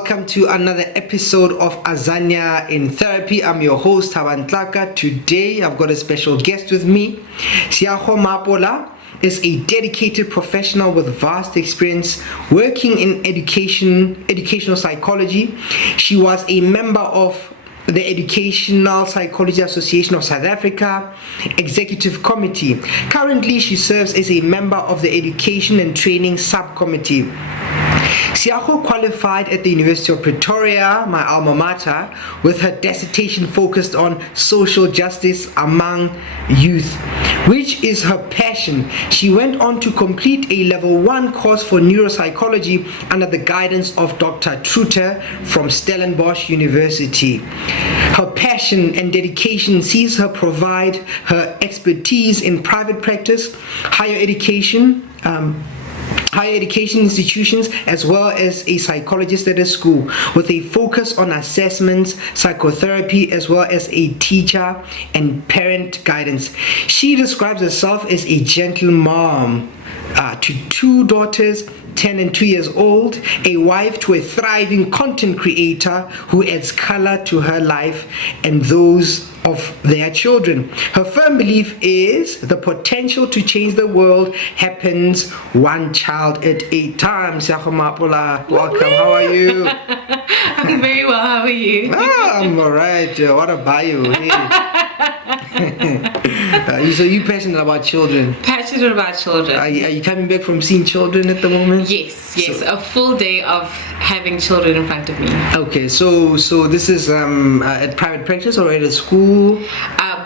welcome to another episode of Azania in Therapy. I'm your host, Tlaka. Today, I've got a special guest with me. Seago Maapola is a dedicated professional with vast experience working in educational psychology. She was a member of the Educational Psychology Association of South Africa Executive Committee. Currently, she serves as a member of the Education and Training Subcommittee. Seago qualified at the University of Pretoria, my alma mater, with her dissertation focused on social justice among youth, which is her passion. She went on to complete a level 1 course for neuropsychology under the guidance of Dr. Truter from Stellenbosch University. Her passion and dedication sees her provide her expertise in private practice, higher education institutions, as well as a psychologist at a school, with a focus on assessments, psychotherapy, as well as a teacher and parent guidance. She describes herself as a gentle mom to 2 daughters, 10 and 2 years old, a wife to a thriving content creator who adds color to her life and those of their children. Her firm belief is the potential to change the world happens one child at a time. Seago Maapola, welcome. How are you? I'm very well. How are you? I'm alright. What a bio. So you passionate about children? Passionate about children. Are you coming back from seeing children at the moment? Yes. So, a full day of having children in front of me. Okay, so this is at private practice or at a school?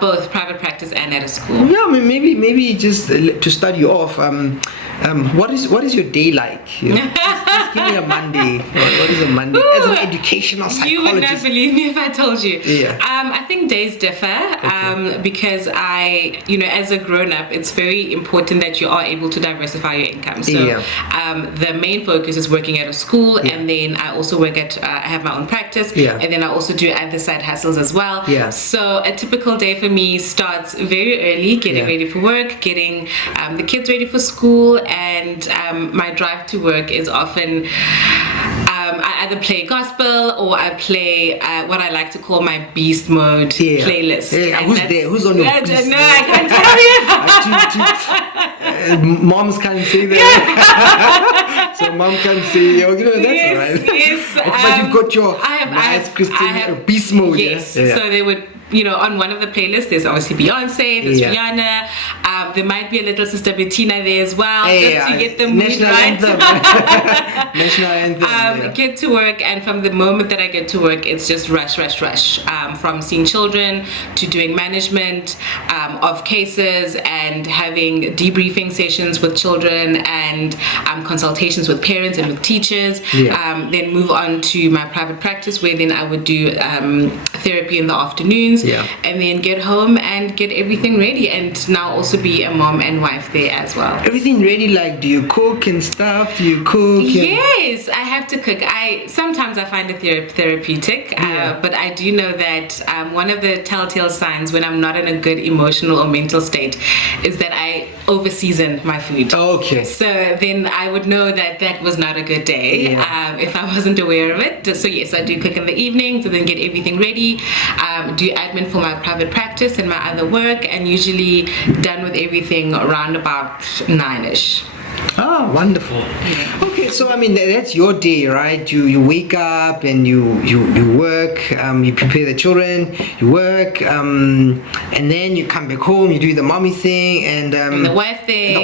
Both private practice and at a school. Yeah, I mean, maybe just to start you off. What is your day like? You know, just give me a Monday. What is a Monday as an educational psychologist? You would not believe me if I told you. Yeah. I think days differ because as a grown-up, it's very important that you are able to diversify your income. So the main focus is working at a school, and then I also work at I have my own practice, and then I also do other side hustles as well. Yeah. So a typical day for me starts very early, getting ready for work, getting the kids ready for school, and my drive to work is often I either play gospel or I play what I like to call my beast mode playlist. Yeah. Who's there? Who's on your beast mode? No, I can't tell you. Moms can't say that. So mom can say, that's alright. Yes. But you've got your beast mode. Yes. Yeah. So they would, on one of the playlists, there's obviously Beyonce, there's Rihanna. There might be a little Sister Bettina there as well, just to get the mood National right. Anthem. National Anthem. Get to work, and from the moment that I get to work, it's just rush. From seeing children to doing management of cases and having debriefing sessions with children and consultations with parents and with teachers. Then move on to my private practice, where then I would do therapy in the afternoons, and then get home and get everything ready, and now also be a mom and wife there as well. Everything ready? Like, do you cook and stuff? Do you cook? Yes, I have to cook. Sometimes I find it therapeutic, but I do know that one of the telltale signs when I'm not in a good emotional or mental state is that I over season my food. Okay. So then I would know that was not a good day if I wasn't aware of it. So yes, I do cook in the evening to then get everything ready, do admin for my private practice and my other work, and usually done with everything around about 9ish. Ah, wonderful. Okay, so I mean that's your day, right? You wake up and you work, you prepare the children, you work, and then you come back home, you do the mommy thing and the wife thing.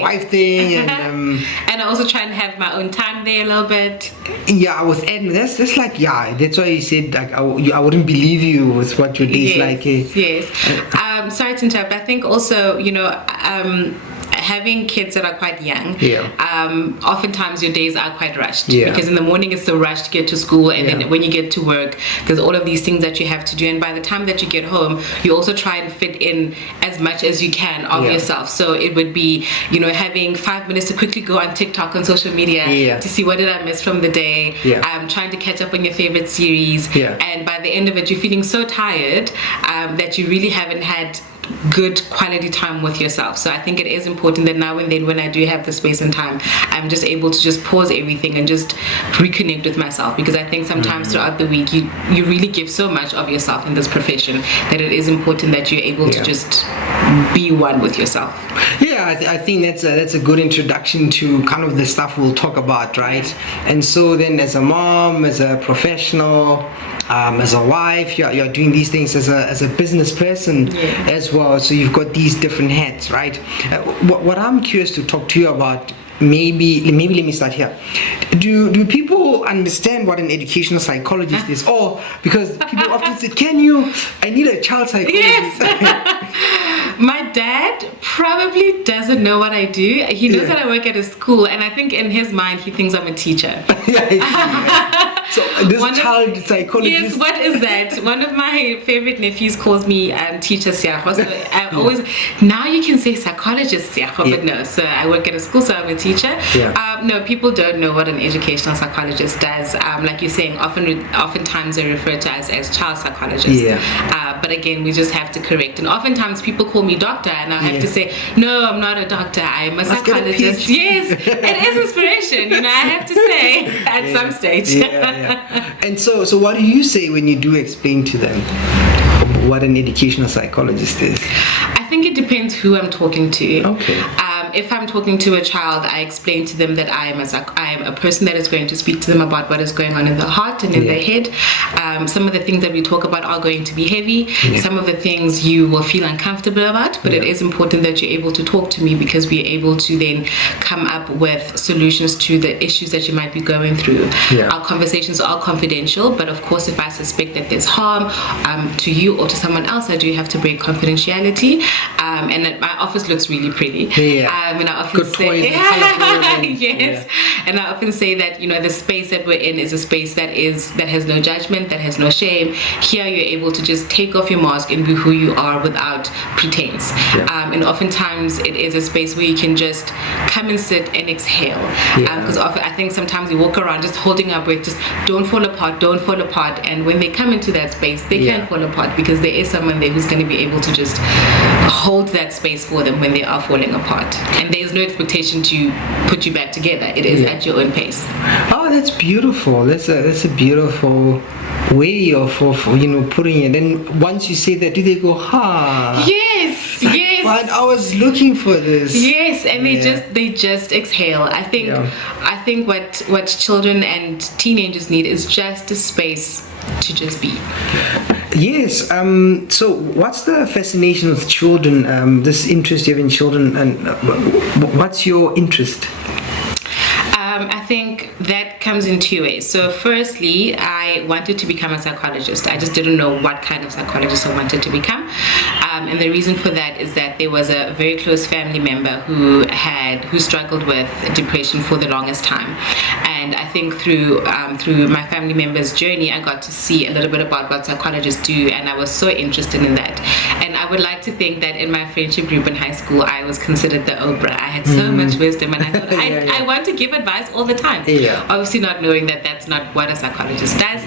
And and I also try and have my own time there a little bit. Yeah, with admin, that's like that's why you said like I wouldn't believe you with what your day is like. Yes. Sorry to interrupt. I think also having kids that are quite young, oftentimes your days are quite rushed, because in the morning it's so rushed to get to school, and then when you get to work there's all of these things that you have to do, and by the time that you get home you also try and fit in as much as you can of yourself. So it would be having 5 minutes to quickly go on TikTok, on social media, to see what did I miss from the day, trying to catch up on your favorite series, and by the end of it you're feeling so tired that you really haven't had good quality time with yourself. So I think it is important that now and then, when I do have the space and time, I'm just able to just pause everything and just reconnect with myself, because I think sometimes throughout the week you really give so much of yourself in this profession that it is important that you're able to just be one with yourself. Yeah, I think that's a good introduction to kind of the stuff we'll talk about, right? And so then, as a mom, as a professional, as a wife, you're doing these things as a business person as well. So you've got these different hats, right? What I'm curious to talk to you about, maybe let me start here. Do people understand what an educational psychologist is? Or because people often say, I need a child psychologist. Yes. My dad probably doesn't know what I do. He knows that I work at a school, and I think in his mind he thinks I'm a teacher. So this child psychologist. Yes, what is that? One of my favorite nephews calls me teacher Seago. So I always, now you can say psychologist Seago, but no. So I work at a school, so I'm a teacher. No, people don't know what an educational psychologist does. Like you're saying, oftentimes they're referred to as child psychologists. But again, we just have to correct. And oftentimes people call me doctor, and I have to say, no, I'm not a doctor. I'm a psychologist. Yes, it is inspiration. I have to say at some stage. And so what do you say when you do explain to them what an educational psychologist is? I think it depends who I'm talking to. Okay. If I'm talking to a child, I explain to them that I am a person that is going to speak to them about what is going on in their heart and in their head. Some of the things that we talk about are going to be heavy. Some of the things you will feel uncomfortable about, but it is important that you're able to talk to me, because we're able to then come up with solutions to the issues that you might be going through. Our conversations are confidential, but of course, if I suspect that there's harm to you or to someone else, I do have to break confidentiality. And that my office looks really pretty. And I often say, and I often say that the space that we're in is a space that has no judgment, that has no shame. Here you're able to just take off your mask and be who you are without pretense. And oftentimes it is a space where you can just come and sit and exhale. Because I think sometimes we walk around just holding our breath, just don't fall apart. And when they come into that space, they can't fall apart, because there is someone there who's going to be able to just hold that space for them when they are falling apart. And there's no expectation to put you back together. It is at your own pace. Oh, that's beautiful. That's a beautiful way of putting it. And once you say that, do they go, Yes. But I was looking for this. Yes, and they just exhale. I think what children and teenagers need is just a space to just be. Yes. So what's the fascination with children, this interest you have in children, and what's your interest? I think that comes in two ways. So firstly, I wanted to become a psychologist. I just didn't know what kind of psychologist I wanted to become. And the reason for that is that there was a very close family member who struggled with depression for the longest time. And I think through my family member's journey, I got to see a little bit about what psychologists do, and I was so interested in that. And I would like to think that in my friendship group in high school, I was considered the Oprah. I had so much wisdom, and I thought I want to give advice all the time. Obviously not knowing that that's not what a psychologist does.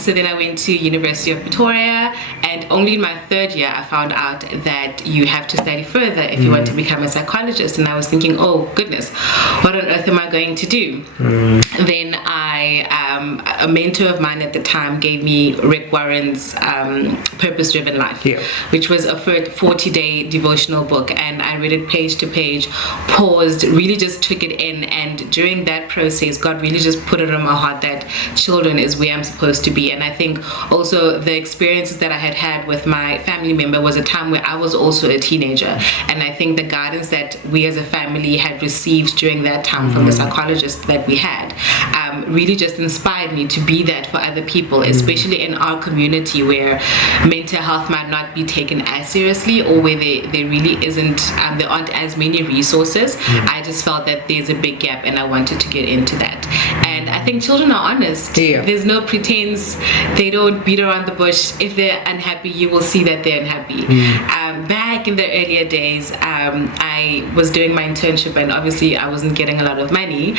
So then I went to University of Pretoria, and only in my third year I found out that you have to study further if you want to become a psychologist. And I was thinking, oh goodness, what on earth am I going to do? Then a mentor of mine at the time gave me Rick Warren's Purpose-Driven Life, which was a 40-day devotional book, and I read it page to page, paused, really just took it in, and during that process God really just put it on my heart that children is where I'm supposed to be. And I think also the experiences that I had with my family member was a time where I was also a teenager, and I think the guidance that we as a family had received during that time from the psychologist that we had really just inspired me to be that for other people, especially in our community where mental health might not be taken as seriously, or where there really isn't, there aren't as many resources. I just felt that there's a big gap, and I wanted to get into that. And I think children are honest. There's no pretense. They don't beat around the bush. If they're unhappy, you will see that they're unhappy. Back in the earlier days, I was doing my internship, and obviously I wasn't getting a lot of money.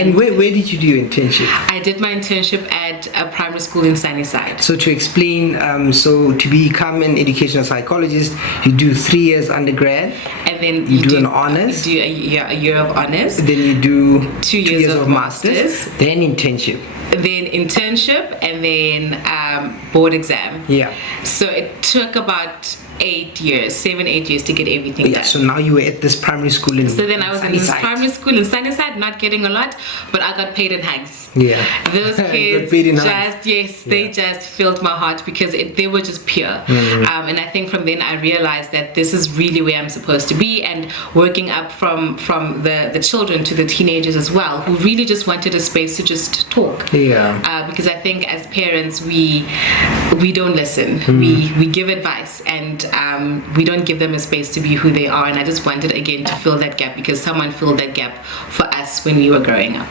And where did you do your internship? I did my internship at a primary school in Sunnyside. So to explain, so to become an educational psychologist, you do 3 years undergrad, and then you do an honors, you do a year of honors, then you do 2 years of masters, then internship, and then board exam. Yeah. So it took about 8 years, 7-8 years to get everything done. So now you were at this primary school in So then I was in this Sunnyside. primary school in Sunnyside, not getting a lot, but I got paid in hugs. Yeah. Those kids they just filled my heart because they were just pure. And I think from then I realized that this is really where I'm supposed to be, and working up from the children to the teenagers as well, who really just wanted a space to just talk. Yeah. Because I think as parents we don't listen. We give advice, and we don't give them a space to be who they are. And I just wanted again to fill that gap, because someone filled that gap for us when we were growing up.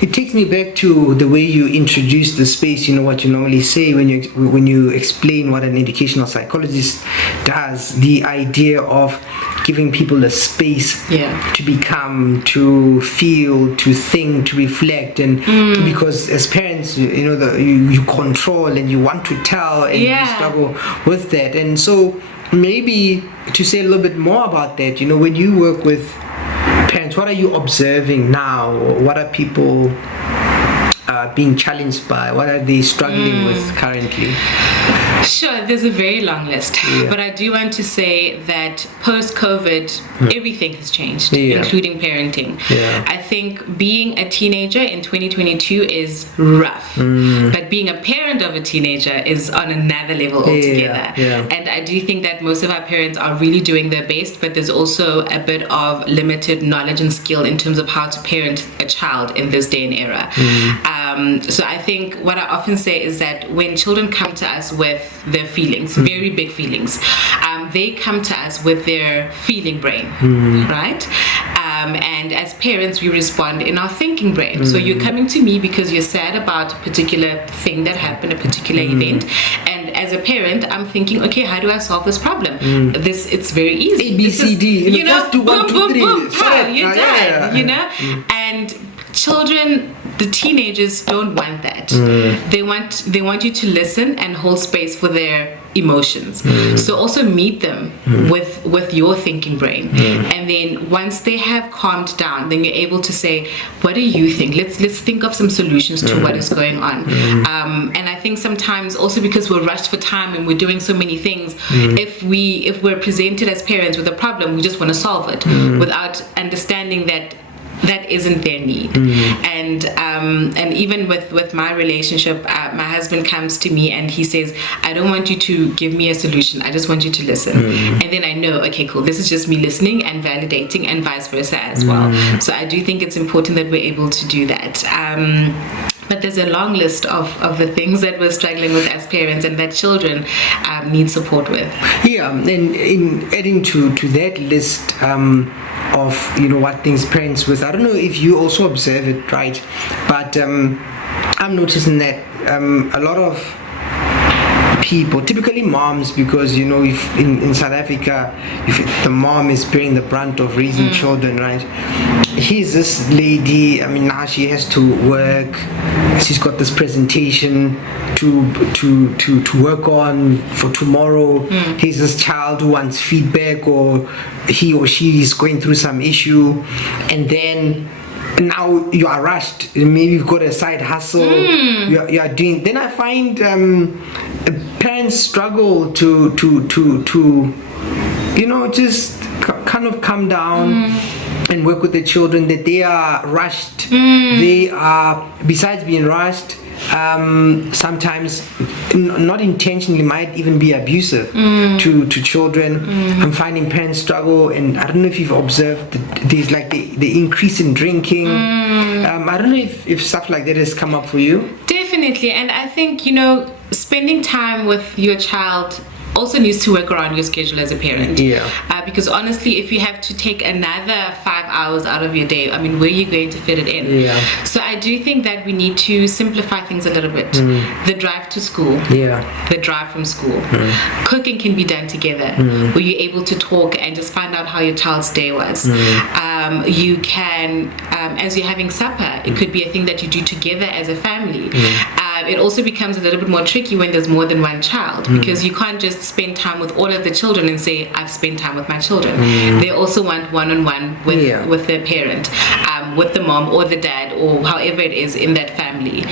It takes me back to the way you introduce the space. You know what you normally say when you explain what an educational psychologist does, the idea of giving people a space to become, to feel, to think, to reflect. And because as parents, you control and you want to tell, and you struggle with that. And so maybe to say a little bit more about that, when you work with parents, what are you observing now? What are people being challenged by? What are they struggling with currently? Sure, there's a very long list, but I do want to say that post-COVID, everything has changed, including parenting. I think being a teenager in 2022 is rough, but being a parent of a teenager is on another level altogether. And I do think that most of our parents are really doing their best, but there's also a bit of limited knowledge and skill in terms of how to parent a child in this day and era. So I think what I often say is that when children come to us with their feelings, very big feelings, they come to us with their feeling brain, right? And as parents, we respond in our thinking brain. So you're coming to me because you're sad about a particular thing that happened, a particular event, and as a parent, I'm thinking, okay, how do I solve this problem? It's very easy. A, B, C, D. Just do boom, 1, 2, 3. Boom, You're done. And children, the teenagers don't want that. They want you to listen and hold space for their emotions. So also meet them with your thinking brain, and then once they have calmed down, then you're able to say, what do you think? Let's think of some solutions to what is going on. And I think sometimes also because we're rushed for time and we're doing so many things, if we're presented as parents with a problem, we just want to solve it without understanding that isn't their need. And even with my relationship, my husband comes to me and he says, I don't want you to give me a solution, I just want you to listen. And then I know, okay, cool, this is just me listening and validating, and vice versa as well. So I do think it's important that we're able to do that. But there's a long list of the things that we're struggling with as parents and that children need support with. Yeah, and in adding to that list of what things parents with, I don't know if you also observe it, right? But I'm noticing that a lot of people, typically moms, because if in South Africa, if the mom is bearing the brunt of raising children, right? Here's this lady, now she has to work, she's got this presentation to work on for tomorrow. Here's this child who wants feedback, or he or she is going through some issue, and then now you are rushed. Maybe you've got a side hustle. You are doing. Then I find parents struggle to just kind of calm down and work with the children. That they are rushed. They are, besides being rushed, sometimes not intentionally, might even be abusive to children. I'm finding parents struggle, and I don't know if you've observed that there's like the increase in drinking. I don't know if stuff like that has come up for you. Definitely. And I think spending time with your child also needs to work around your schedule as a parent. Because honestly, if you have to take another 5 hours out of your day, where are you going to fit it in? So I do think that we need to simplify things a little bit. The drive to school, the drive from school, cooking can be done together. Were you able to talk and just find out how your child's day was? you can, as you're having supper, it could be a thing that you do together as a family. It also becomes a little bit more tricky when there's more than one child, because you can't just spend time with all of the children and say, I've spent time with my children. They also want one-on-one with their parent, with the mom or the dad, or however it is in that family.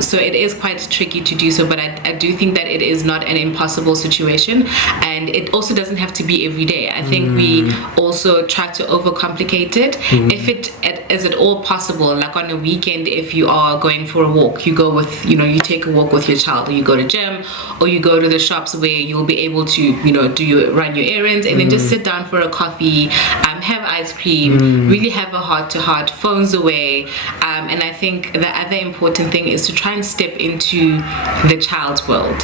So it is quite tricky to do so, but I do think that it is not an impossible situation, and it also doesn't have to be every day. I think we also try to overcomplicate it. If it is at all possible, like on a weekend, if you are going for a walk, you go with, you take a walk with your child, or you go to gym, or you go to the shops where you'll be able to, run your errands, and then just sit down for a coffee, have ice cream, really have a heart-to-heart, phones away. And I think the other important thing is to try and step into the child's world,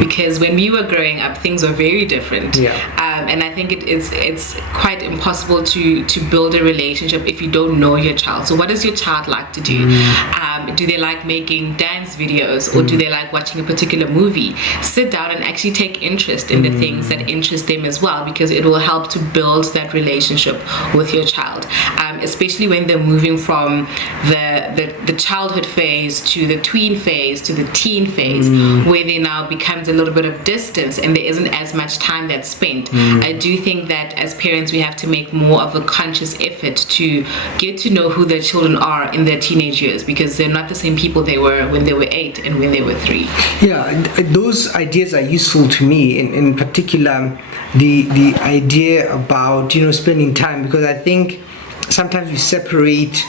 because when we were growing up, things were very different. And I think it's quite impossible to build a relationship if you don't know your child. So what does your child like to do? Do they like making dance videos, or do they like watching a particular movie? Sit down and actually take interest in the things that interest them as well, because it will help to build that relationship with your child, especially when they're moving from the childhood phase to the tween phase to the teen phase, where there now becomes a little bit of distance and there isn't as much time that's spent. I do think that as parents we have to make more of a conscious effort to get to know who their children are in their teenage years, because they're not the same people they were when they were 8 and when they were 3. Those ideas are useful to me, in particular the idea about spending time, because I think sometimes we separate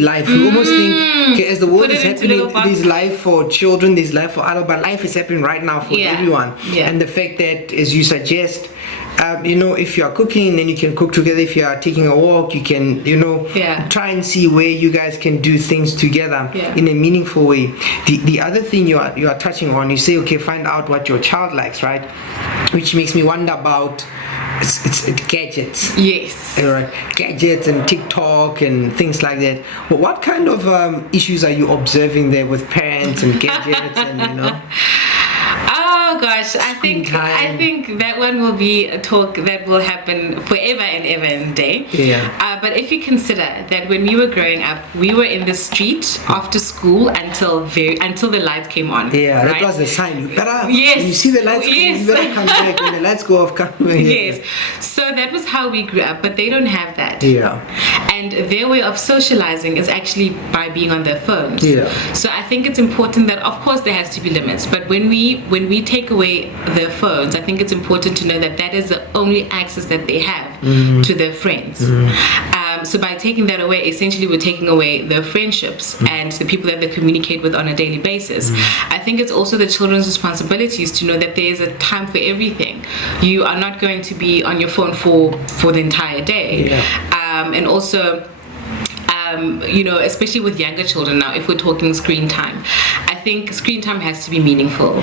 life. We almost think, okay, as the world is happening, there's life for children, there's life for adults, but life is happening right now for everyone. And the fact that, as you suggest, if you are cooking, then you can cook together. If you are taking a walk, you can, try and see where you guys can do things together in a meaningful way. The other thing you are touching on, you say, okay, find out what your child likes, right? Which makes me wonder about it's gadgets. Yes. Right. Gadgets and TikTok and things like that. Well, what kind of issues are you observing there with parents and gadgets and Oh gosh, I think that one will be a talk that will happen forever and ever and a day. But if you consider that when we were growing up, we were in the street after school until the lights came on. Yeah, right? That was the sign. You better. Yes. When you see the lights, you better come back. When the lights go off, come back. Yes. So that was how we grew up, but they don't have that. Yeah. And their way of socializing is actually by being on their phones. Yeah. So I think it's important that, of course, there has to be limits, but when we take away their phones, I think it's important to know that that is the only access that they have to their friends. So by taking that away, essentially we're taking away their friendships and the people that they communicate with on a daily basis. I think it's also the children's responsibilities to know that there is a time for everything. You are not going to be on your phone for the entire day. And also, especially with younger children now, if we're talking screen time, I think screen time has to be meaningful.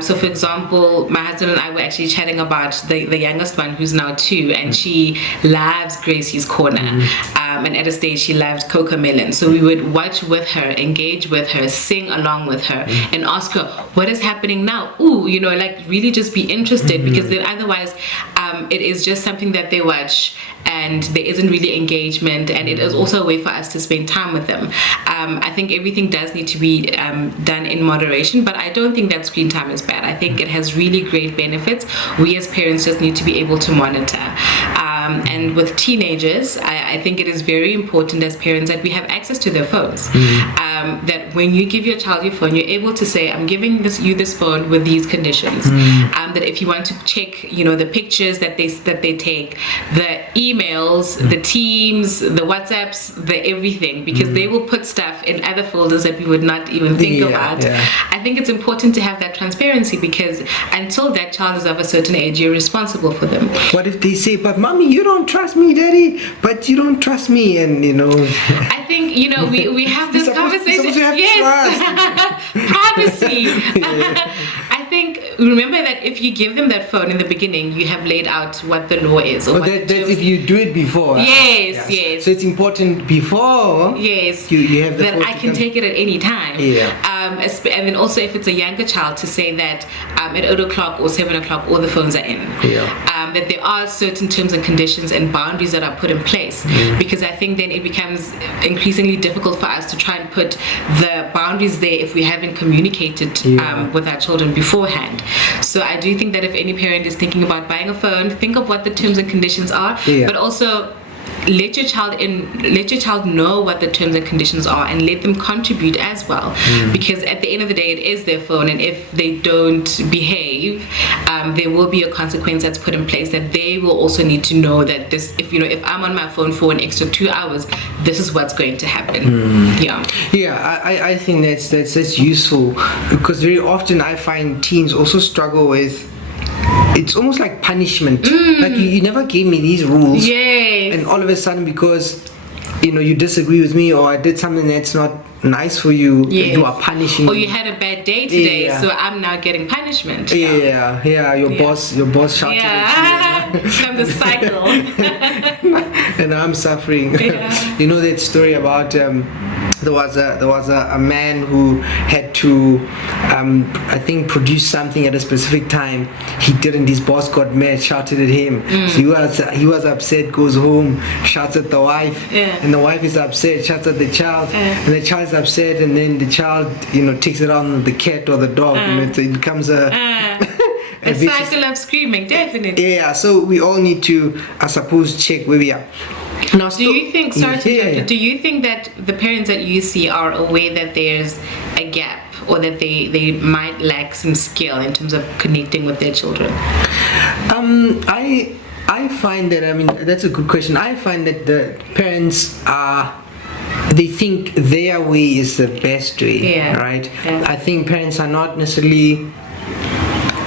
So for example, my husband and I were actually chatting about the youngest one, who's now 2, and she loves Gracie's Corner. And at a stage she loved Cocomelon. So we would watch with her, engage with her, sing along with her, and ask her, what is happening now? Ooh, really just be interested, because then otherwise it is just something that they watch and there isn't really engagement, and it is also a way for us to spend time with them. I think everything does need to be done in moderation, but I don't think that screen time is bad. I think it has really great benefits. We as parents just need to be able to monitor. And with teenagers, I think it is very important as parents that we have access to their phones. That when you give your child your phone, you're able to say, I'm giving you this phone with these conditions. That if you want to check, the pictures that they take, the emails, the Teams, the WhatsApps, the everything, because they will put stuff in other folders that we would not even think about. I think it's important to have that transparency, because until that child is of a certain age, you're responsible for them. What if they say, but mommy, you don't trust me, daddy, but you don't trust me, and I think we have this conversation. Privacy. I think, remember that if you give them that phone in the beginning, you have laid out what the law is. Or that's if you do it before. Yes. So it's important before. Yes. You have the that I can take it at any time. And then also if it's a younger child, to say that at 8 o'clock or 7 o'clock all the phones are in. That there are certain terms and conditions and boundaries that are put in place, because I think then it becomes increasingly difficult for us to try and put the boundaries there if we haven't communicated with our children beforehand. So I do think that if any parent is thinking about buying a phone, think of what the terms and conditions are, but also let your child know what the terms and conditions are, and let them contribute as well, because at the end of the day it is their phone, and if they don't behave, there will be a consequence that's put in place, that they will also need to know that this, if I'm on my phone for an extra 2 hours, this is what's going to happen. I think that's useful, because very often I find teens also struggle with, it's almost like punishment. Like you never gave me these rules, and all of a sudden, because you disagree with me, or I did something that's not nice for you, you are punishing or me. you had a bad day today, so I'm now getting punishment. Your boss shouted at you. From the cycle. And I'm suffering. You know that story about there was a man who had to I think produce something at a specific time. He didn't. His boss got mad, shouted at him. So he was upset, goes home, shouts at the wife, and the wife is upset, shouts at the child, and the child is upset, and then the child takes it out on the cat or the dog, and it becomes a a cycle of screaming, definitely. So we all need to, I suppose, check where we are. Now, do you think do you think that the parents that you see are aware that there's a gap, or that they might lack some skill in terms of connecting with their children? I find that, that's a good question. I find that the parents they think their way is the best way, right? I think parents are not necessarily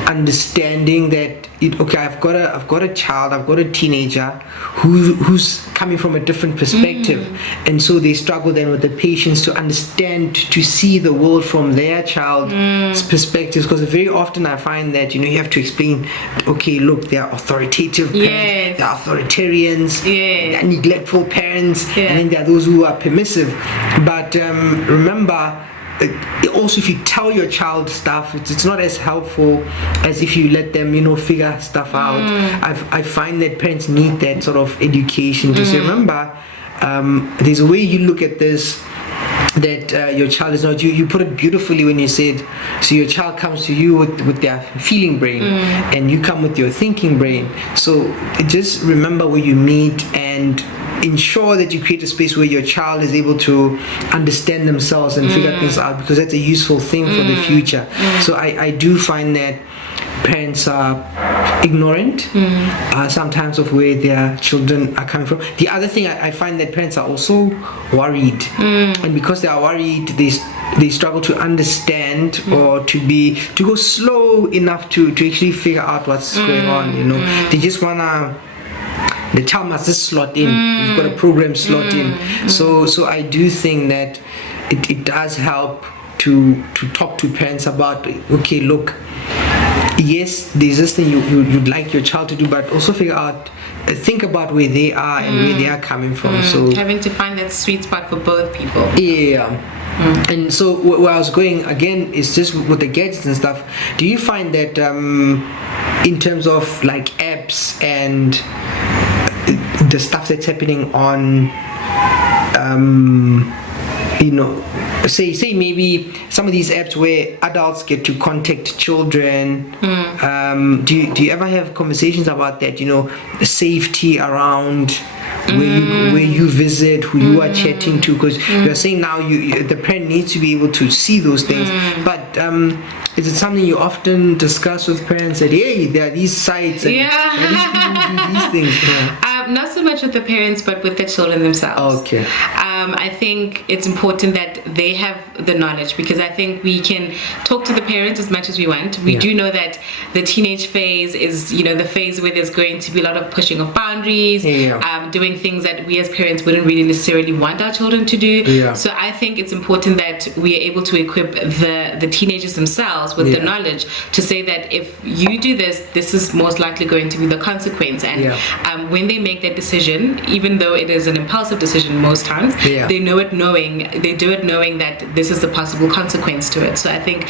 understanding that I've got a child, I've got a teenager who's coming from a different perspective, and so they struggle then with the patience to understand, to see the world from their child's perspectives, because very often I find that you have to explain, look, they are authoritative parents, they are authoritarians, they are neglectful parents, and then there are those who are permissive. But remember, also, if you tell your child stuff, it's not as helpful as if you let them figure stuff out. I find that parents need that sort of education to say, remember, there's a way you look at this, that your child is not, you put it beautifully when you said, so your child comes to you with their feeling brain, and you come with your thinking brain. So just remember where you meet, and ensure that you create a space where your child is able to understand themselves and figure things out, because that's a useful thing for the future. So I do find that parents are ignorant sometimes of where their children are coming from. The other thing, I find that parents are also worried, and because they are worried, they struggle to understand, or to go slow enough to actually figure out what's going on. They just wanna, the child must just slot in. You've got a program slot in. So I do think that it does help to talk to parents about, look, yes, there's this thing you'd like your child to do, but also think about where they are and where they are coming from. So having to find that sweet spot for both people. And so where I was going again is just with the gadgets and stuff. Do you find that in terms of like apps and the stuff that's happening on say maybe some of these apps where adults get to contact children, do you ever have conversations about that, the safety around where you visit, who you are chatting to, because you're saying now the parent needs to be able to see those things, but is it something you often discuss with parents, that hey, there are these sites and these people do these things? Not so much with the parents, but with the children themselves. I think it's important that they have the knowledge, because I think we can talk to the parents as much as we want. We do know that the teenage phase is, the phase where there's going to be a lot of pushing of boundaries, doing things that we as parents wouldn't really necessarily want our children to do. So I think it's important that we are able to equip the teenagers themselves with the knowledge to say that if you do this, this is most likely going to be the consequence. And when they make that decision, even though it is an impulsive decision most times, Yeah. They do it knowing that this is the possible consequence to it. So I think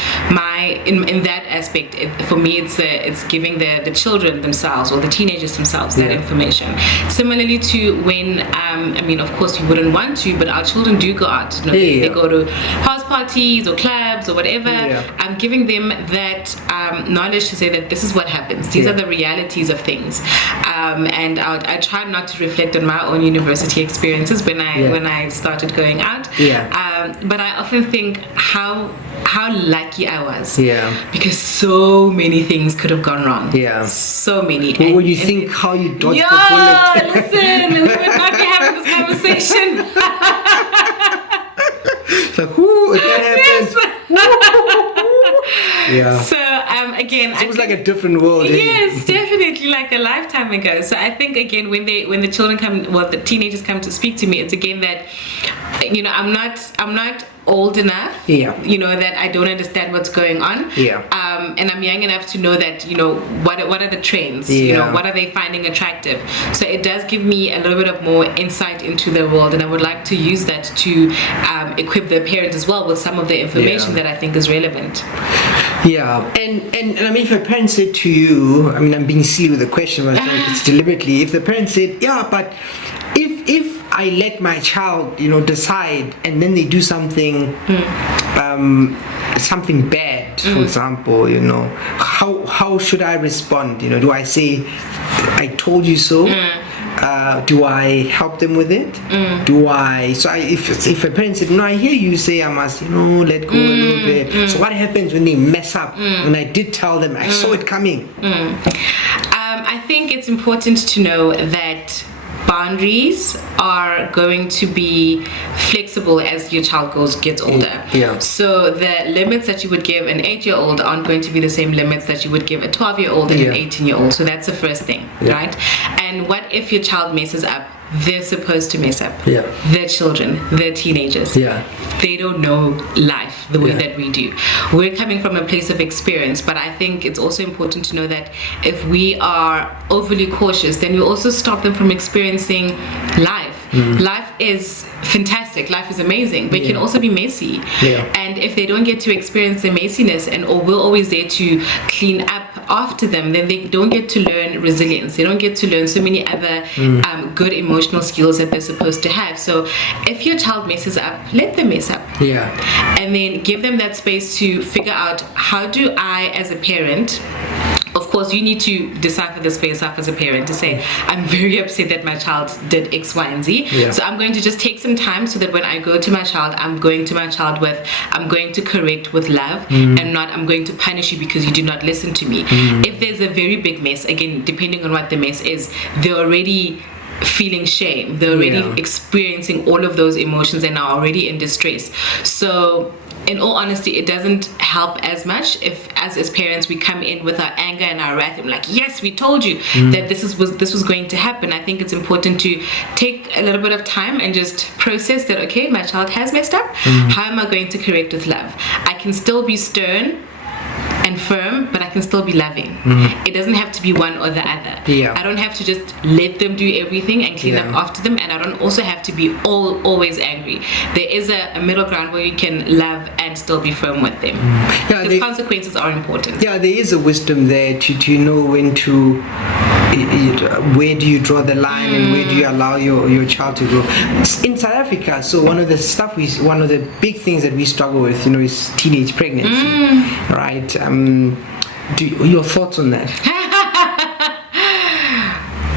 in that aspect, for me, it's giving the children themselves or the teenagers themselves that information. Similarly to when, I mean, of course you wouldn't want to, but our children do go out. You know, they go to house parties or clubs or whatever. I'm giving them that knowledge to say that this is what happens. These are the realities of things. And I try not to reflect on my own university experiences when I started going out. But I often think how lucky I was. Because so many things could have gone wrong. So many. Well, when you think how you dodged the bullet. Listen, we would not be having this conversation. It's like, whoo, that happens. So again, it was like a different world. Yes, definitely like a lifetime ago. So I think again, when the children come, well, the teenagers come to speak to me, it's again that, you know, I'm not old enough, you know, that I don't understand what's going on. And I'm young enough to know that, you know, what are the trends, you know, what are they finding attractive. So it does give me a little bit of more insight into the world, and I would like to use that to equip the parents as well with some of the information that I think is relevant. And I mean, if a parent said to you, I mean, I'm being silly with the question, but it's deliberately, if the parent said, but if I let my child, you know, decide, and then they do something something bad, for example, you know, how should I respond? You know, do I say, I told you so? Do I help them with it? If a parent said, no, I hear you say I must, you know, let go a little bit. So what happens when they mess up? When I did tell them, I saw it coming. I think it's important to know that boundaries are going to be flexible as your child gets older. So the limits that you would give an 8-year-old aren't going to be the same limits that you would give a 12-year-old and an 18-year-old. So that's the first thing, right? And what if your child messes up? They're supposed to mess up. They're children, they're teenagers. They don't know life the way that we do. We're coming from a place of experience, but I think it's also important to know that if we are overly cautious, then we also stop them from experiencing life. Life is fantastic, life is amazing, but it can also be messy. And if they don't get to experience the messiness, or we're always there to clean up after them, then they don't get to learn resilience. They don't get to learn so many other good emotional skills that they're supposed to have. So if your child messes up, let them mess up. And then give them that space to figure out, how do I as a parent, of course, you need to decipher this for yourself as a parent, to say, I'm very upset that my child did X, Y, and Z. So I'm going to just take some time so that when I go to my child, I'm going to correct with love, and not I'm going to punish you because you did not listen to me. If there's a very big mess, again, depending on what the mess is, they're already feeling shame. They're already experiencing all of those emotions and are already in distress. So in all honesty, it doesn't help as much if, as parents, we come in with our anger and our wrath and like, yes, we told you that this was going to happen. I think it's important to take a little bit of time and just process that, okay, my child has messed up. How am I going to correct with love? I can still be stern and firm, but I can still be loving. It doesn't have to be one or the other. I don't have to just let them do everything and clean up after them, and I don't also have to be always angry. There is a middle ground where you can love and still be firm with them. Because consequences are important. There is a wisdom there to know when to, where do you draw the line and where do you allow your child to grow. In South Africa, so one of the big things that we struggle with, you know, is teenage pregnancy, right? Your thoughts on that?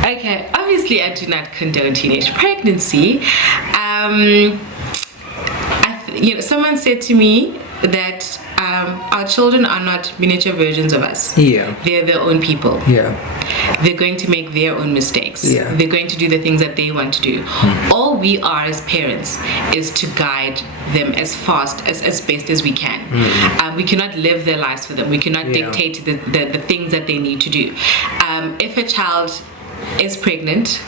Okay, obviously I do not condone teenage pregnancy. Someone said to me that our children are not miniature versions of us. They're their own people. They're going to make their own mistakes. They're going to do the things that they want to do. All we are as parents is to guide them as best as we can. We cannot live their lives for them. We cannot dictate the things that they need to do. If a child is pregnant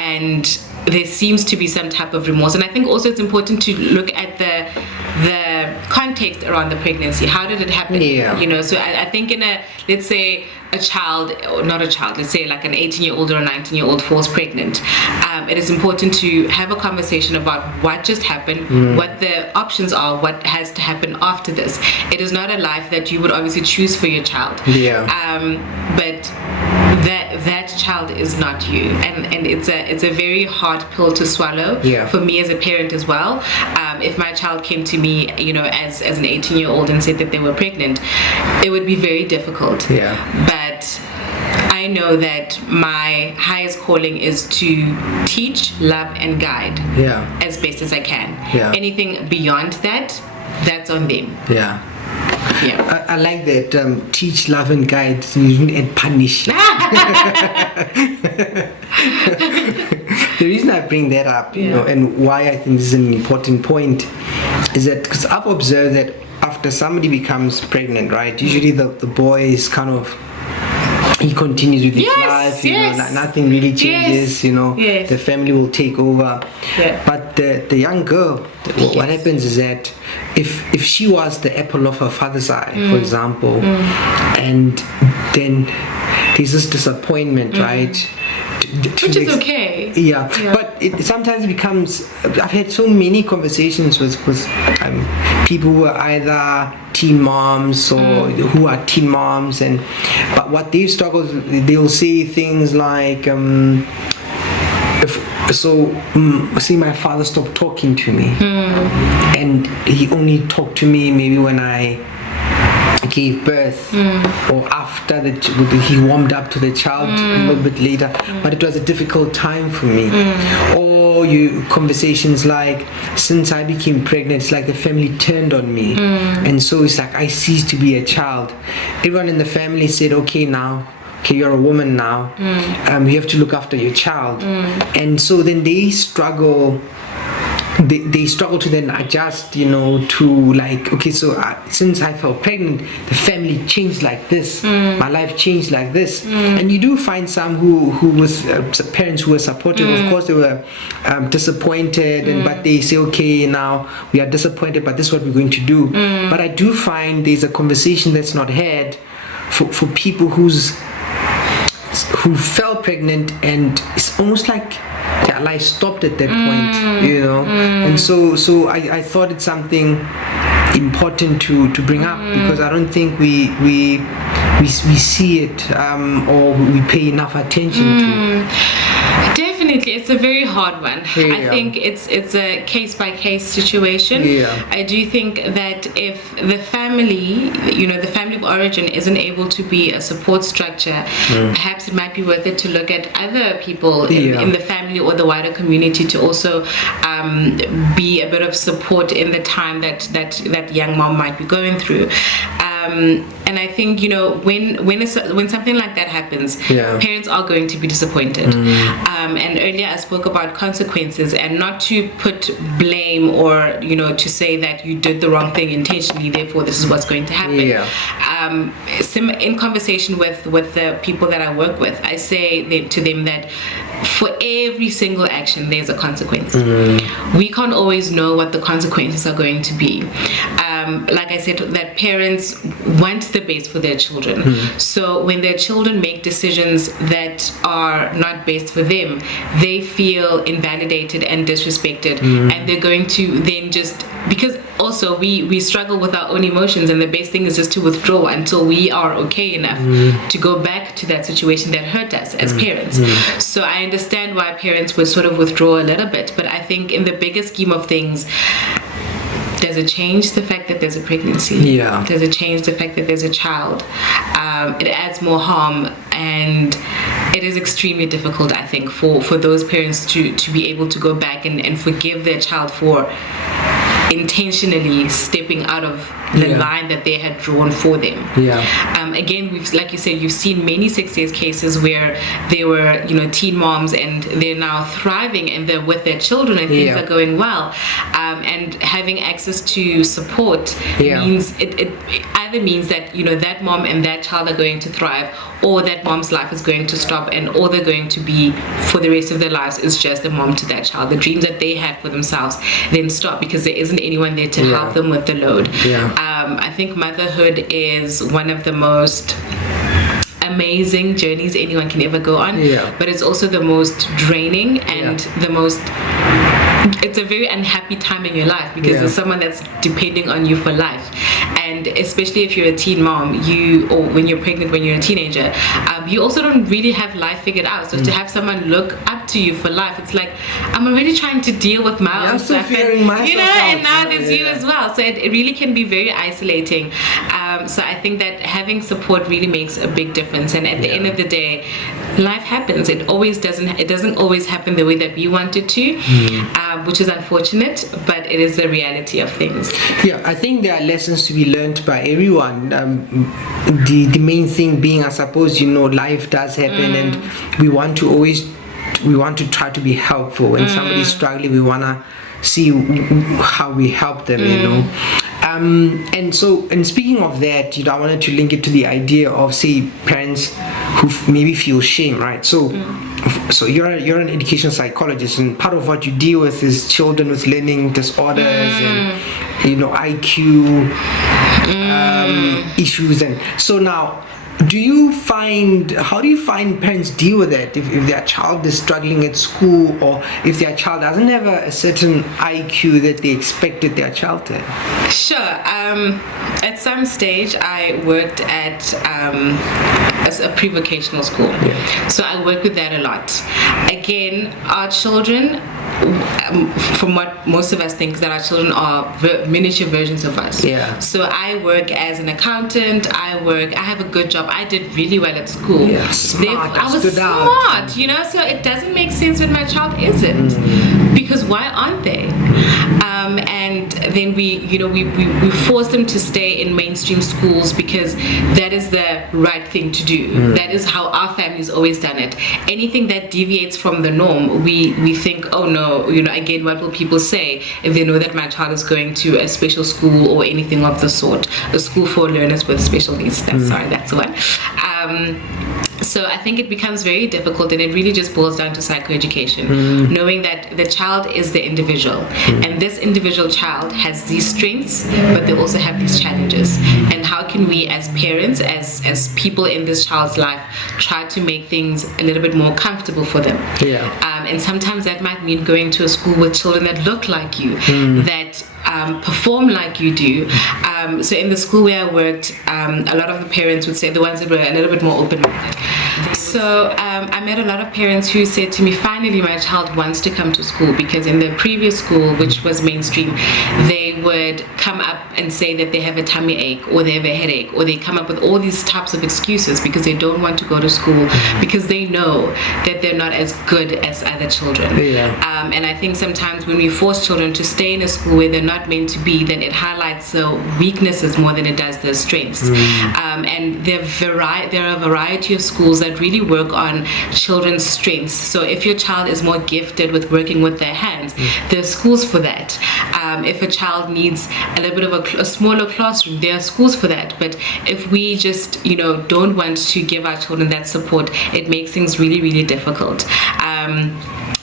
and there seems to be some type of remorse, and I think also it's important to look at the context around the pregnancy. How did it happen? You know, so I think in a, let's say, a child, or not a child, let's say like an 18-year-old or a 19-year-old falls pregnant, it is important to have a conversation about what just happened, what the options are, what has to happen after this. It is not a life that you would obviously choose for your child. But that child is not you, and it's a very hard pill to swallow for me as a parent as well. If my child came to me, as an 18-year-old and said that they were pregnant, it would be very difficult. But I know that my highest calling is to teach, love, and guide as best as I can. Anything beyond that, that's on them. I like that, teach, love, and guide, and punish. The reason I bring that up, and why I think this is an important point, is that because I've observed that after somebody becomes pregnant, right, usually the boy is kind of, he continues with his life, nothing really changes, the family will take over. But the young girl, what happens is that if she was the apple of her father's eye, for example, and then there's this disappointment, right? Which is okay. But it sometimes becomes, I've had so many conversations with people who are either teen moms or who are teen moms, but what they've struggled, they'll say things like, say my father stopped talking to me, and he only talked to me maybe when I gave birth, or after he warmed up to the child a little bit later, but it was a difficult time for me. Or conversations like, since I became pregnant, it's like the family turned on me, and so it's like I ceased to be a child. Everyone in the family said, okay, you're a woman now, you have to look after your child. And so then they struggle to then adjust, to like, okay, so since I felt pregnant, the family changed like this, my life changed like this. And you do find some who was parents who were supportive. Of course they were disappointed, but they say, okay, now we are disappointed, but this is what we're going to do. But I do find there's a conversation that's not had for people who fell pregnant, and it's almost like their life stopped at that point, and so I thought it's something important to bring up, because I don't think we see it, or we pay enough attention to. Definitely, it's a very hard one. I think it's a case-by-case situation. I do think that if the family, the family of origin isn't able to be a support structure, perhaps it might be worth it to look at other people in the family or the wider community to also be a bit of support in the time that young mom might be going through. And I think when something like that happens, parents are going to be disappointed. And earlier I spoke about consequences, and not to put blame or to say that you did the wrong thing intentionally, therefore this is what's going to happen. In conversation with the people that I work with, I say to them that for every single action there's a consequence. We can't always know what the consequences are going to be. Like I said, that parents want the best for their children. So when their children make decisions that are not best for them, they feel invalidated and disrespected, and they're going to then because also we struggle with our own emotions, and the best thing is just to withdraw until we are okay enough to go back to that situation that hurt us as parents. So I understand why parents would sort of withdraw a little bit, but I think in the bigger scheme of things, does it change the fact that there's a pregnancy? Does it change the fact that there's a child? It adds more harm, and it is extremely difficult, I think, for those parents to be able to go back and forgive their child for intentionally stepping out of the line that they had drawn for them. Again, like you said, you've seen many success cases where they were, teen moms, and they're now thriving, and they're with their children, and things are going well. And having access to support means it either means that that mom and that child are going to thrive, or that mom's life is going to stop, and all they're going to be for the rest of their lives is just a mom to that child. The dreams that they had for themselves then stop, because there isn't anyone there to help them with the load. I think motherhood is one of the most amazing journeys anyone can ever go on, but it's also the most draining and the most, it's a very unhappy time in your life because there's someone that's depending on you for life. And especially if you're a teen mom, or when you're pregnant, when you're a teenager, you also don't really have life figured out. So to have someone look up to you for life, it's like, I'm already trying to deal with my own stuff, and now there's you as well. So it really can be very isolating. So I think that having support really makes a big difference. And at the end of the day, life happens. It doesn't always happen the way that we want it to, which is unfortunate, but it is the reality of things. Yeah, I think there are lessons to be learned by everyone. The main thing being, I suppose, life does happen, and we want to try to be helpful. When somebody's struggling, we want to see how we help them, and speaking of that, I wanted to link it to the idea of, say, parents who maybe feel shame, right? So you're an educational psychologist, and part of what you deal with is children with learning disorders and IQ issues. And so now, how do you find parents deal with that if their child is struggling at school, or if their child doesn't have a certain IQ that they expected their child to have? Sure. At some stage, I worked at a pre-vocational school. So I work with that a lot. Again, our children, from what most of us think, is that our children are miniature versions of us. So I work as an accountant. I have a good job. I did really well at school. I was smart, so it doesn't make sense when my child isn't, because why aren't they? And then we force them to stay in mainstream schools because that is the right thing to do. That is how our family's always done it. Anything that deviates from the norm, we think, oh no, again, what will people say if they know that my child is going to a special school or anything of the sort, a school for learners with special needs. That's the one. So I think it becomes very difficult, and it really just boils down to psychoeducation, knowing that the child is the individual, and this individual child has these strengths, but they also have these challenges. And how can we as parents, as people in this child's life, try to make things a little bit more comfortable for them? And sometimes that might mean going to a school with children that look like you, that perform like you do. So in the school where I worked, a lot of the parents would say, the ones that were a little bit more open-minded. So I met a lot of parents who said to me, finally my child wants to come to school, because in the previous school, which was mainstream, they would come up and say that they have a tummy ache, or they have a headache, or they come up with all these types of excuses because they don't want to go to school, because they know that they're not as good as other children. And I think sometimes when we force children to stay in a school where they're not meant to be, then it highlights the weaknesses more than it does their strengths. And there are a variety of schools that really work on children's strengths. So if your child is more gifted with working with their hands, there are schools for that. If a child needs a little bit of a smaller classroom, there are schools for that. But if we just don't want to give our children that support, it makes things really, really difficult.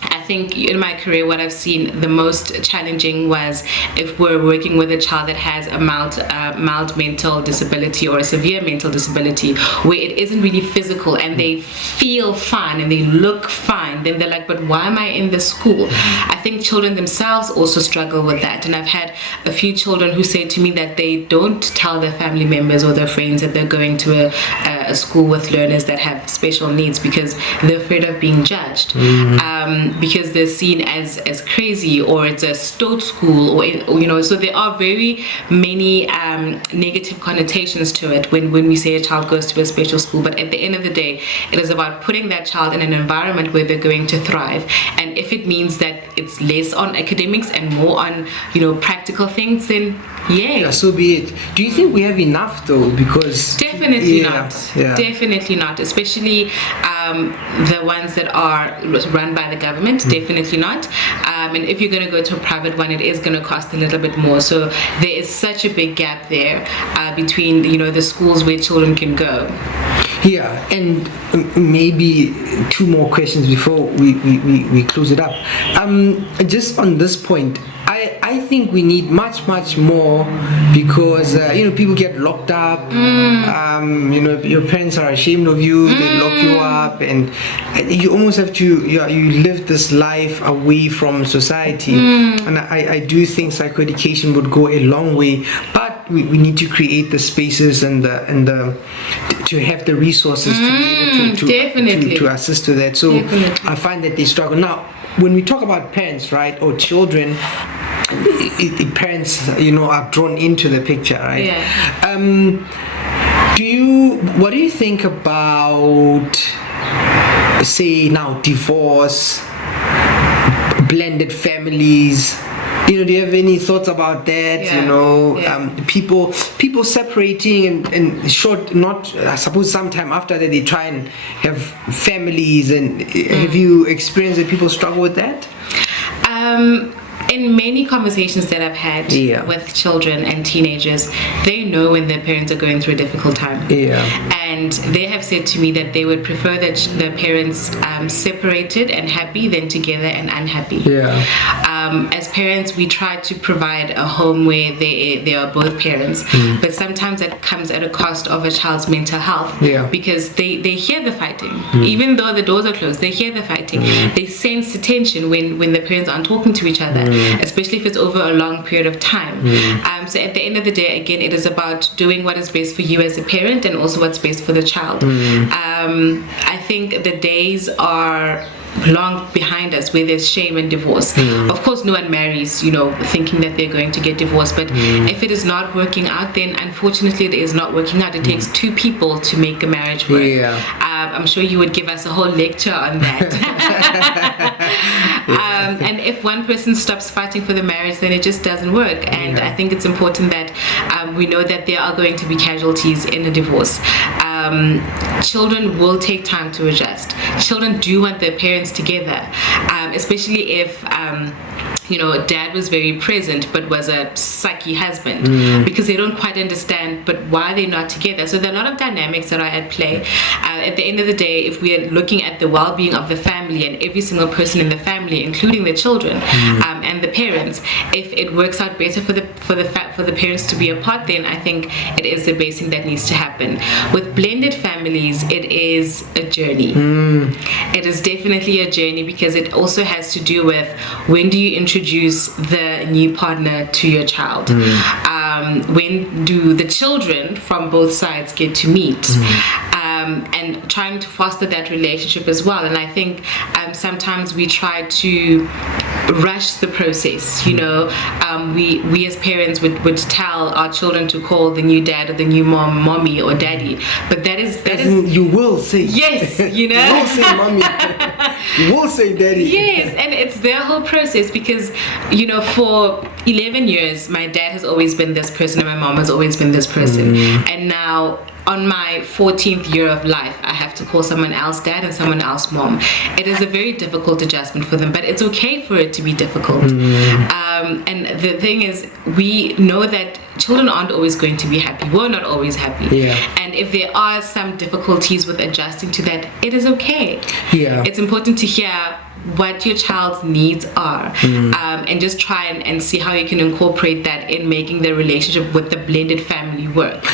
I think in my career, what I've seen the most challenging was if we're working with a child that has a mild mental disability or a severe mental disability, where it isn't really physical and they feel fine and they look fine, then they're like, but why am I in this school? I think children themselves also struggle with that. And I've had a few children who say to me that they don't tell their family members or their friends that they're going to a school with learners that have special needs because they're afraid of being judged. Because they're seen as crazy, or it's a stoat school, or so there are very many negative connotations to it when we say a child goes to a special school. But at the end of the day, it is about putting that child in an environment where they're going to thrive. And if it means that it's less on academics and more on practical things, then yeah, so be it. Do you think we have enough though? Because definitely not, especially the ones that are run by the government. Definitely not. And if you're going to go to a private one, it is going to cost a little bit more. So there is such a big gap there between the schools where children can go. Yeah, and maybe two more questions before we close it up. Just on this point, I think we need much more, because people get locked up. Your parents are ashamed of you. They lock you up, and you almost have to you live this life away from society. And I do think psychoeducation would go a long way, but we need to create the spaces and the to have the resources to be able to assist with that. So I find that they struggle. Now, when we talk about parents, right, or children, parents, are drawn into the picture, right? Yeah. What do you think about, say now, divorce, blended families? Do you have any thoughts about that? People separating and short, not, I suppose sometime after that they try and have families, and have you experienced that people struggle with that? In many conversations that I've had with children and teenagers, they know when their parents are going through a difficult time. And they have said to me that they would prefer that their parents separated and happy than together and unhappy. As parents, we try to provide a home where they are both parents, but sometimes that comes at a cost of a child's mental health, because they hear the fighting. Even though the doors are closed, they hear the fighting. They sense the tension when the parents aren't talking to each other, especially if it's over a long period of time. So at the end of the day, again, it is about doing what is best for you as a parent and also what's best for the child. I think the days are long behind us where there's shame and divorce. Of course, no one marries, thinking that they're going to get divorced, but if it is not working out, then unfortunately it is not working out. It takes two people to make a marriage work. I'm sure you would give us a whole lecture on that. And if one person stops fighting for the marriage, then it just doesn't work. And I think it's important that we know that there are going to be casualties in a divorce. Children will take time to adjust. Children do want their parents together, especially if dad was very present but was a sucky husband, because they don't quite understand, but why are they not together? So there are a lot of dynamics that are at play. At the end of the day, if we are looking at the well-being of the family and every single person in the family, including the children and the parents, if it works out better for the parents to be apart, then I think it is the best thing that needs to happen. With blended families, it is a journey. It is definitely a journey, because it also has to do with when do you introduce the new partner to your child? When do the children from both sides get to meet? And trying to foster that relationship as well. And I think sometimes we try to rush the process. We as parents would tell our children to call the new dad or the new mommy or daddy, but that is you will say yes. You will say mommy. You will say daddy. Yes, and it's their whole process, because for 11 years my dad has always been this person and my mom has always been this person, and now on my 14th year of life, I have to call someone else dad and someone else mom. It is a very difficult adjustment for them, but it's okay for it to be difficult. And the thing is, we know that children aren't always going to be happy. We're not always happy. And if there are some difficulties with adjusting to that, it is okay. It's important to hear what your child's needs are, and just try and see how you can incorporate that in making the relationship with the blended family work.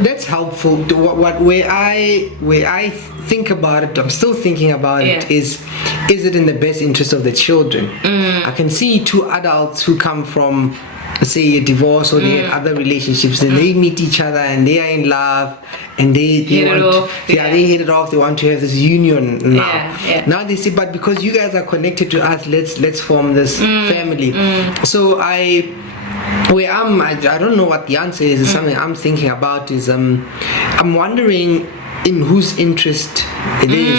That's helpful. Where I think about it, I'm still thinking about it, is it in the best interest of the children? I can see two adults who come from, say, a divorce, or they had other relationships, and they meet each other and they are in love, and they hit it off. They want to have this union now. Now they say, but because you guys are connected to us, let's form this family. So I don't know what the answer is. It's something I'm thinking about. Is I'm wondering in whose interest it is.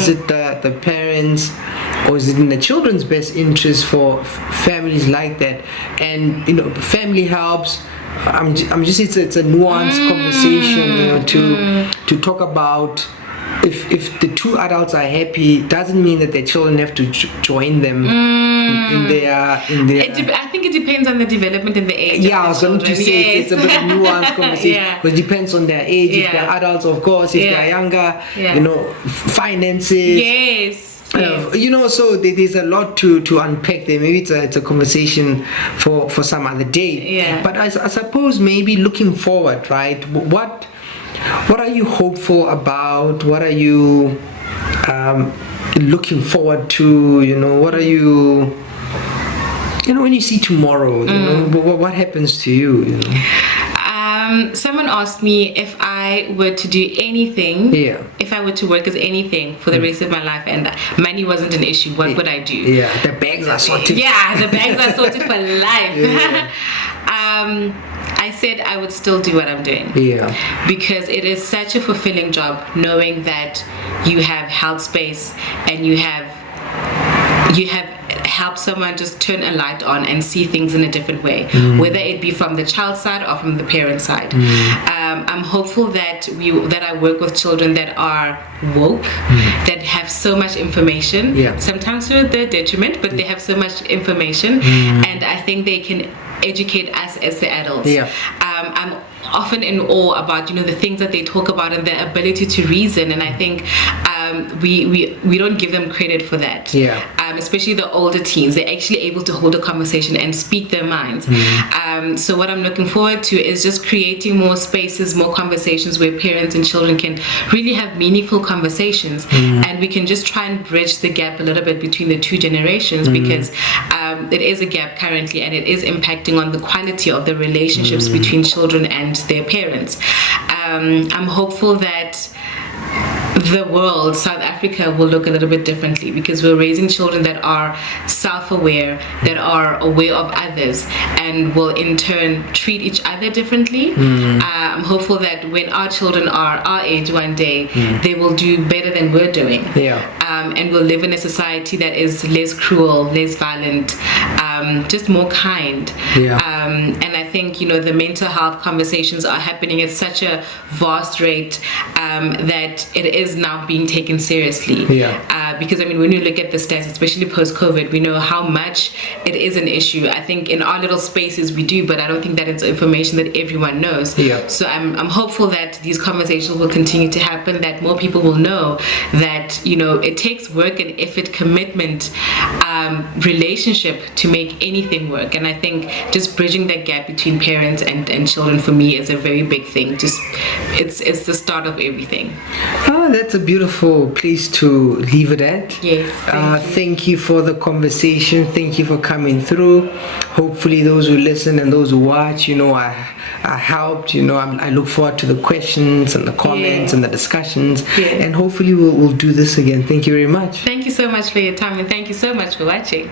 Is it the parents, or is it in the children's best interest for families like that? And family helps. It's a nuanced conversation, to talk about. If the two adults are happy, doesn't mean that their children have to join them in their. I think it depends on the development and the age. I was going to say it's a bit nuanced conversation, but it depends on their age. If they're adults, of course. If they're younger, finances. So there's a lot to unpack there. Maybe it's a conversation for some other day. Yeah. But I suppose maybe looking forward, right? What are you hopeful about? What are you looking forward to? What are you? When you see tomorrow, what happens to you? Someone asked me if I were to do anything, if I were to work as anything for the rest of my life and money wasn't an issue, what would I do? Yeah, the bags are sorted. Yeah, the bags are sorted for life. Yeah. I said I would still do what I'm doing. Yeah. Because it is such a fulfilling job knowing that you have held space and you have helped someone just turn a light on and see things in a different way, whether it be from the child's side or from the parent's side. I'm hopeful that I work with children that are woke, that have so much information, sometimes to their detriment, but they have so much information, and I think they can educate us as the adults. I'm often in awe about the things that they talk about and their ability to reason, and I think we don't give them credit for that. Especially the older teens, they're actually able to hold a conversation and speak their minds. So what I'm looking forward to is just creating more spaces, more conversations where parents and children can really have meaningful conversations, and we can just try and bridge the gap a little bit between the two generations, because it is a gap currently, and it is impacting on the quality of the relationships between children and their parents. I'm hopeful that the world, South Africa, will look a little bit differently, because we're raising children that are self-aware, that are aware of others, and will in turn treat each other differently. I'm hopeful that when our children are our age one day, they will do better than we're doing. And we'll live in a society that is less cruel, less violent, just more kind. And I think the mental health conversations are happening at such a vast rate that it is now being taken seriously. Because when you look at the stats, especially post-COVID, we know how much it is an issue. I think in our little spaces we do, but I don't think that it's information that everyone knows. So I'm hopeful that these conversations will continue to happen, that more people will know that it takes work and effort, commitment, relationship to make anything work. And I think just bridging that gap between parents and children, for me, is a very big thing. Just it's the start of everything. That's a beautiful place to leave it at. Yes. Thank you for the conversation. Thank you for coming through. Hopefully those who listen and those who watch, I helped. I look forward to the questions and the comments and the discussions. And hopefully we'll do this again. Thank you very much. Thank you so much for your time, and thank you so much for watching.